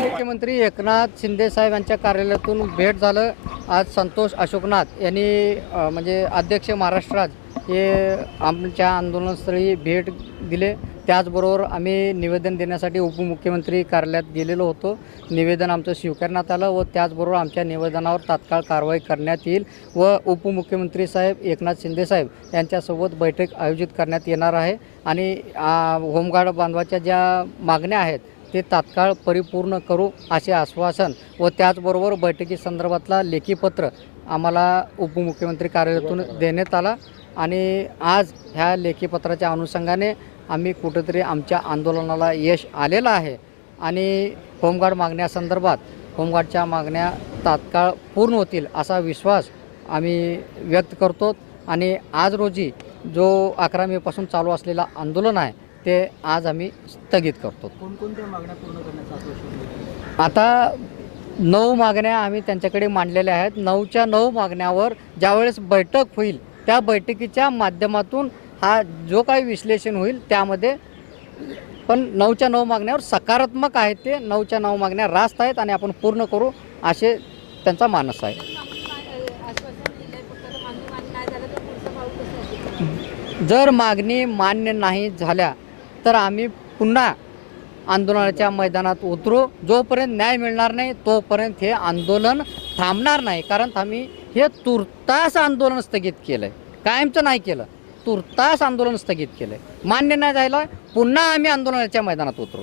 मुख्यमंत्री एकनाथ शिंदे साहेब यांच्या कार्यालयातून भेट झालं। आज संतोष अशोकनाथ यांनी म्हणजे अध्यक्ष महाराष्ट्रात हे आमच्या आंदोलनस्थळी भेट दिले। त्याचबरोबर आम्ही निवेदन देण्यासाठी उपमुख्यमंत्री कार्यालयात गेलेलो होतो। निवेदन आमचं स्वीकारण्यात आलं व त्याचबरोबर आमच्या निवेदनावर तात्काळ कारवाई करण्यात येईल व उपमुख्यमंत्री साहेब एकनाथ शिंदे साहेब यांच्यासोबत बैठक आयोजित करण्यात येणार आहे आणि होमगार्ड बांधवाच्या ज्या मागण्या आहेत ते तात्काळ परिपूर्ण करू असे आश्वासन व त्याचबरोबर बैठकीसंदर्भातला लेखी पत्र आम्हाला उपमुख्यमंत्री कार्यालयातून देण्यात आला आणि आज ह्या लेखी पत्राच्या अनुषंगाने आम्ही कुठेतरी आमच्या आंदोलनाला यश आलेलं आहे आणि होमगार्ड मागण्यासंदर्भात होमगार्डच्या मागण्या तात्काळ पूर्ण होतील असा विश्वास आम्ही व्यक्त करतो आणि आज रोजी जो 11 मेपासून चालू असलेला आंदोलन आहे ते आज आम्ही स्थगित करतो। कोणकोणत्या मागण्या पूर्ण करण्याचं आश्वासन? आता 9 मागण्या आम्ही त्यांच्याकडे मांडलेल्या आहेत। 9च्या 9 मागण्यावर ज्यावेळेस बैठक होईल त्या बैठकीच्या माध्यमातून हा जो काही विश्लेषण होईल त्यामध्ये पण 9च्या 9 मागण्यावर सकारात्मक आहेत ते 9च्या 9 मागण्या रास्त आहेत आणि आपण पूर्ण करू असे त्यांचा मानस आहे। जर मागणी मान्य नाही झाल्या तर आम्ही पुन्हा आंदोलनाच्या मैदानात उतरू। जोपर्यंत न्याय मिळणार नाही तोपर्यंत हे आंदोलन थांबणार नाही, कारण आम्ही हे तुर्तास आंदोलन स्थगित केलं आहे, कायमचं नाही केलं, तुर्तास आंदोलन स्थगित केलं आहे। मान्य नाही झालं पुन्हा आम्ही आंदोलनाच्या मैदानात उतरू।